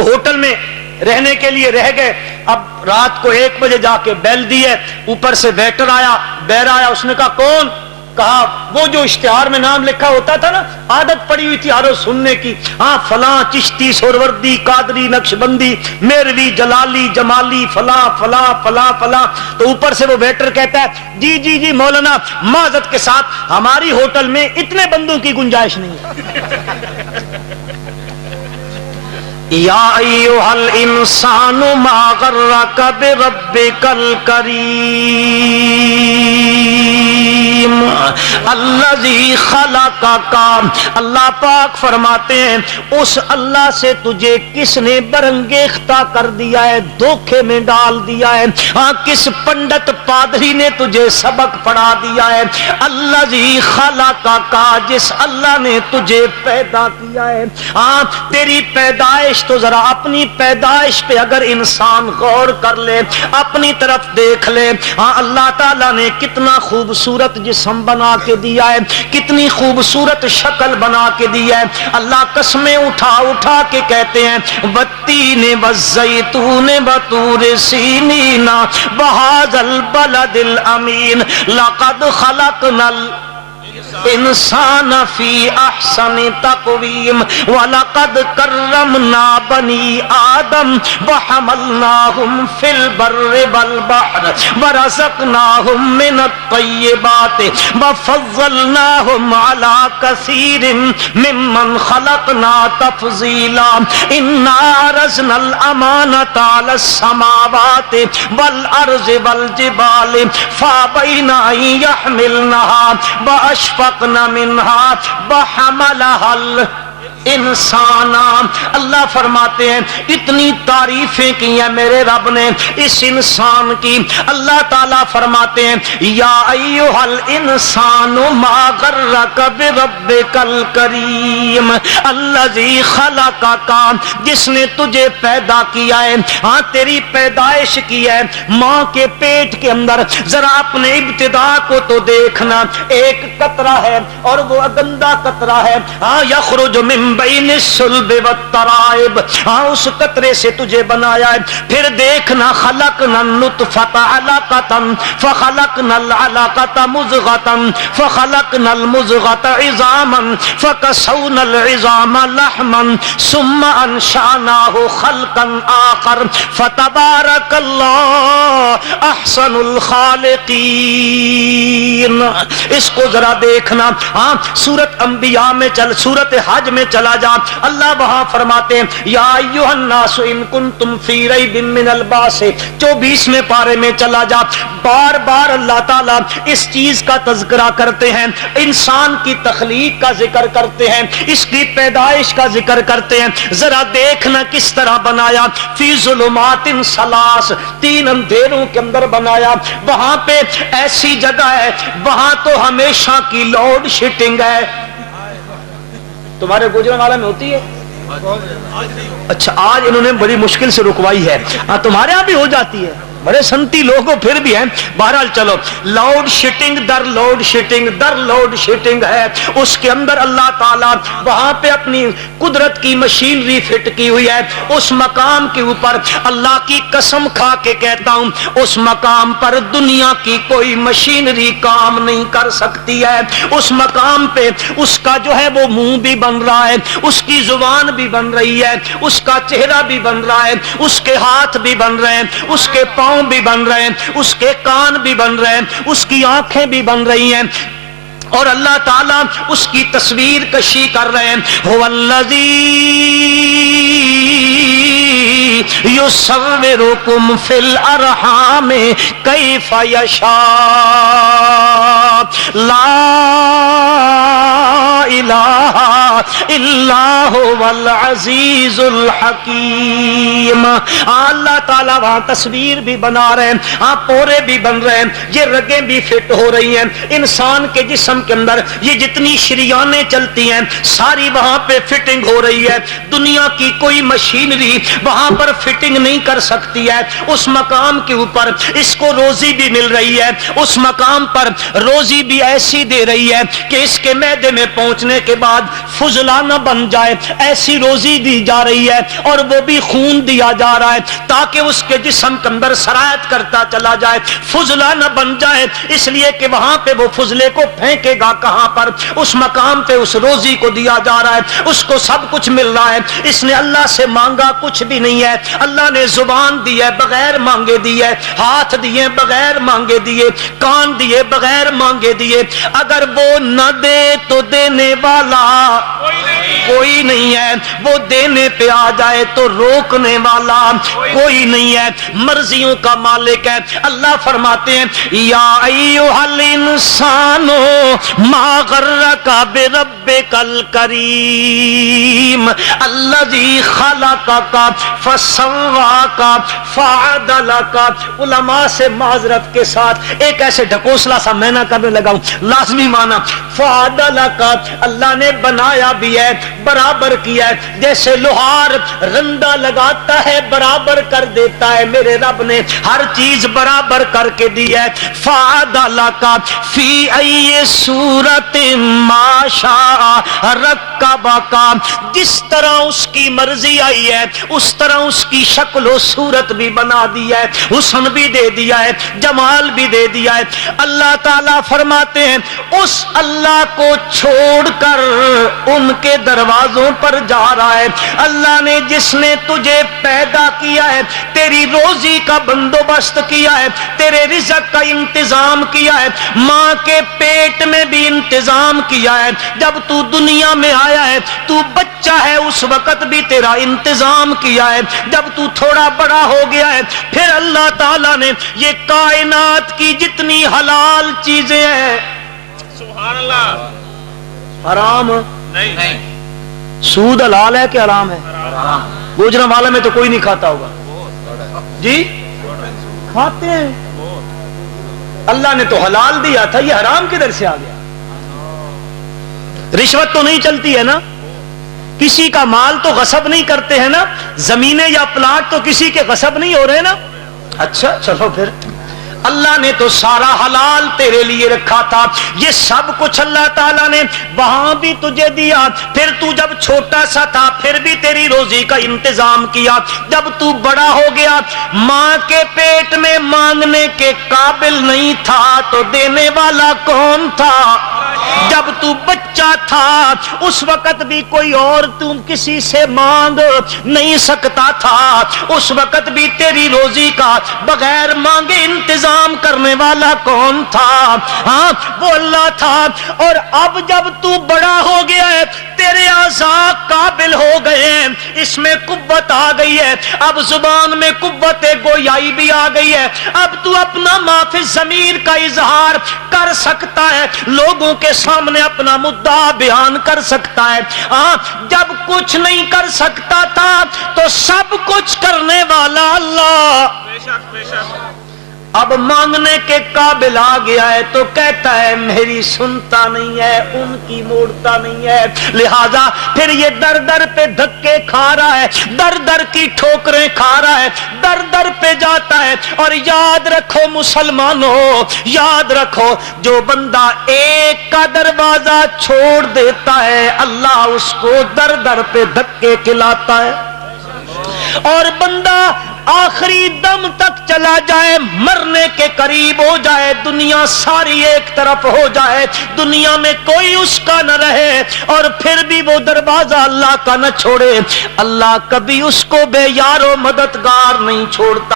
تو ہوٹل میں رہنے کے لیے رہ گئے. اب رات کو 1 بجے جا کے بیل دی ہے, اوپر سے ویٹر آیا, بیرا آیا, اس نے کہا کون؟ کہا وہ جو اشتہار میں نام لکھا ہوتا تھا نا, عادت پڑی ہوئی تھی ہر روز سننے کی, ہاں فلاں چشتی سہروردی قادری نقشبندی میروی جلالی جمالی فلاں فلاں فلاں فلاں. تو اوپر سے وہ ویٹر کہتا ہے جی جی جی مولانا معذرت کے ساتھ ہماری ہوٹل میں اتنے بندوں کی گنجائش نہیں ہے. یا ایھا الانسان ما غرک بربک الکریم الذی خلقک. اللہ پاک فرماتے ہیں اس اللہ سے تجھے کس نے برانگیختہ کر دیا ہے, دھوکے میں ڈال دیا ہے, ہاں کس پنڈت پادری نے تجھے سبق پڑھا دیا ہے. الذی خلقک, جس اللہ نے تجھے پیدا کیا ہے. ہاں تیری پیدائش تو ذرا اپنی پیدائش پہ اگر انسان غور کر لے, اپنی طرف دیکھ لے, ہاں اللہ تعالیٰ نے کتنا خوبصورت جسم بنا کے دیا ہے, کتنی خوبصورت شکل بنا کے دیا ہے. اللہ قسمیں اٹھا اٹھا کے کہتے ہیں والتین والزیتون وطور سینین وہذا البلد الامین لقد خلقنا انسان فی احسن تقویم ولقد کرمنا بنی آدم وحملناہم فی البر والبحر ورزقناہم من الطیبات وفضلناہم علی کثیر ممن خلقنا تفضیلا. انا عرضنا الامانۃ علی السماوات والارض والجبال فابین ان یحملنها واشفقنا منها وحملها الانسان. اللہ فرماتے ہیں اتنی تعریفیں کی ہیں میرے رب نے اس انسان کی. اللہ تعالیٰ فرماتے ہیں یا ایھا الانسان ما غرک بربک الکریم الذی خلقک, جس نے تجھے پیدا کیا ہے. ہاں تیری پیدائش کی ہے ماں کے پیٹ کے اندر. ذرا اپنے ابتدا کو تو دیکھنا, ایک قطرہ ہے اور وہ گندا قطرہ ہے. ہاں یخرج من بین الصلب والترائب, ہاں اس قطرے سے تجھے بنایا ہے. پھر دیکھنا خلقنا النطفۃ علقۃ فخلقنا العلقۃ مضغۃ فخلقنا المضغۃ عظاما فکسونا العظام لحما ثم انشأناہ خلقا آخر فتبارک اللہ احسن الخالقین. اس کو ذرا دیکھنا. ہاں سورۃ انبیاء میں چل, سورۃ حج میں چلا جا, اللہ وہاں فرماتے ہیں یا ایھا الناس ان کنتم فی ریب من البعث. 24ویں پارے میں چلا جا, بار بار اللہ تعالیٰ اس چیز کا تذکرہ کرتے ہیں, انسان کی تخلیق کا ذکر کرتے ہیں, اس کی پیدائش کا ذکر کرتے ہیں. ذرا دیکھنا کس طرح بنایا. فی ظلمات ثلاث, 3 اندھیروں کے اندر بنایا. وہاں پہ ایسی جگہ ہے وہاں تو ہمیشہ کی لوڈ شیڈنگ ہے. تمہارے گوجرانوالہ میں ہوتی ہے؟ اچھا آج انہوں نے بڑی مشکل سے رکوائی ہے. ہاں تمہارے ہاں بھی ہو جاتی ہے, بڑے سنتی لوگ پھر بھی ہیں. بہرحال چلو, لاؤڈ شیٹنگ در لوڈ شیٹنگ در لوڈ شیٹنگ ہے. اس کے اندر اللہ تعالیٰ وہاں پہ اپنی قدرت کی مشینری فٹ کی ہوئی ہے. اس مقام کے اوپر اللہ کی قسم کھا کے کہتا ہوں اس مقام پر دنیا کی کوئی مشینری کام نہیں کر سکتی ہے. اس مقام پہ اس کا جو ہے وہ منہ بھی بن رہا ہے, اس کی زبان بھی بن رہی ہے, اس کا چہرہ بھی بن رہا ہے, اس کے ہاتھ بھی بن رہے ہیں, اس کے پاؤں بھی بن رہے ہیں, اس کے کان بھی بن رہے ہیں, اس کی آنکھیں بھی بن رہی ہیں, اور اللہ تعالیٰ اس کی تصویر کشی کر رہے ہیں. هو الذی یصورکم فی الارحام کیف یشاء لا الہ الا هو العزیز الحکیم. اللہ تعالیٰ وہاں تصویر بھی بنا رہے ہیں, ہاں پورے بھی بن رہے ہیں, یہ رگیں بھی فٹ ہو رہی ہیں. انسان کے جسم کے اندر یہ جتنی شریانیں چلتی ہیں ساری وہاں پہ فٹنگ ہو رہی ہے. دنیا کی کوئی مشینری وہاں پر فٹنگ جمپنگ نہیں کر سکتی ہے، اس مقام کے اوپر اس کو روزی بھی مل رہی ہے، اس مقام پر روزی بھی ایسی دے رہی ہے کہ اس کے معدے میں پہنچنے کے بعد فضلہ نہ بن جائے، ایسی روزی دی جا رہی ہے، اور وہ بھی خون دیا جا رہا ہے تاکہ اس کے جسم کے اندر سرایت کرتا چلا جائے، فضلہ نہ بن جائے، اس لیے کہ وہاں پہ وہ فضلے کو پھینکے گا کہاں پر؟ اس مقام پہ اس روزی کو دیا جا رہا ہے، اس کو سب کچھ مل رہا ہے، اس نے اللہ سے مانگا کچھ بھی نہیں ہے، اللہ نے زبان دی ہے بغیر مانگے دی ہے، ہاتھ دیے بغیر مانگے دیے، کان دیے بغیر مانگے دیے، اگر وہ نہ دے تو دینے والا کوئی نہیں ہے، وہ دینے پہ آ جائے تو روکنے والا کوئی نہیں ہے، مرضیوں کا مالک ہے۔ اللہ فرماتے ہیں یا ایھا الانسان ما غرک بربک الکریم الذی خلقک فسواک فعدلک۔ علماء سے معذرت کے ساتھ ایک ایسے ڈھکوسلا سا میں نہ کرنے لگا ہوں، لازمی معنی فعدلک، اللہ نے بنایا بھی ہے، برابر کیا ہے، جیسے لوہار رندہ لگاتا ہے برابر کر دیتا ہے، میرے رب نے ہر چیز برابر کر کے دی ہے۔ فعدلک فی ای صورت ما شاء رکبک، جس طرح اس کی مرضی آئی ہے اس طرح اس کی شکل و صورت بھی بنا دی ہے، حسن بھی دے دیا ہے، جمال بھی دے دیا ہے۔ اللہ تعالیٰ فرماتے ہیں اس اللہ کو چھوڑ کر ان کے دروازوں پر جا رہا ہے۔ اللہ نے جس نے تجھے پیدا کیا ہے، تیری روزی کا بندوبست کیا ہے، تیرے رزق کا انتظام کیا ہے، ماں کے پیٹ میں بھی انتظام کیا ہے، جب تو دنیا میں آیا ہے تو بچہ ہے اس وقت بھی تیرا انتظام کیا ہے، جب تو تھوڑا بڑا ہو گیا ہے پھر اللہ تعالیٰ نے یہ کائنات کی جتنی حلال چیزیں ہیں، سبحان اللہ، حرام نہیں، سود حلال ہے کہ حرام ہے؟ گوجرا والا میں تو کوئی نہیں کھاتا ہوگا جی، کھاتے ہیں، اللہ نے تو حلال دیا تھا، یہ حرام کدھر سے آ گیا؟ رشوت تو نہیں چلتی ہے نا، کسی کا مال تو غصب نہیں کرتے ہیں نا، زمینیں یا پلاٹ تو کسی کے غصب نہیں ہو رہے نا۔ اچھا چلو پھر اللہ نے تو سارا حلال تیرے لیے رکھا تھا، یہ سب کچھ اللہ تعالیٰ نے وہاں بھی تجھے دیا، پھر تو جب چھوٹا سا تھا پھر بھی تیری روزی کا انتظام کیا، جب تو بڑا ہو گیا ماں کے پیٹ میں مانگنے کے قابل نہیں تھا تو دینے والا کون تھا؟ جب تو بچہ تھا اس وقت بھی کوئی اور تم کسی سے مانگ نہیں سکتا تھا، اس وقت بھی تیری روزی کا بغیر مانگے انتظام کرنے والا کون تھا؟ ہاں وہ اللہ تھا۔ اور اب جب تو بڑا ہو گیا ہے، تیرے اعضاء قابل ہو گئے ہیں، اس میں قوت آ گئی ہے، اب زبان میں قوت گویائی بھی آ گئی ہے، اب تو اپنا ما فی الضمیر کا اظہار کر سکتا ہے، لوگوں کے سامنے اپنا مدعا بیان کر سکتا ہے۔ جب کچھ نہیں کر سکتا تھا تو سب کچھ کرنے والا اللہ بے شک بے شک، اب مانگنے کے قابل آ گیا ہے تو کہتا ہے میری سنتا نہیں ہے، ان کی موڑتا نہیں ہے، لہذا پھر یہ در در پہ دھکے کھا رہا ہے، در در کی ٹھوکریں کھا رہا ہے، در در پہ جاتا ہے۔ اور یاد رکھو مسلمانوں، یاد رکھو جو بندہ ایک کا دروازہ چھوڑ دیتا ہے اللہ اس کو در در پہ دھکے کھلاتا ہے، اور بندہ آخری دم تک چلا جائے، مرنے کے قریب ہو جائے، دنیا ساری ایک طرف ہو جائے، دنیا میں کوئی اس کا نہ رہے، اور پھر بھی وہ دروازہ اللہ کا نہ چھوڑے، اللہ کبھی اس کو بے یار و مددگار نہیں چھوڑتا۔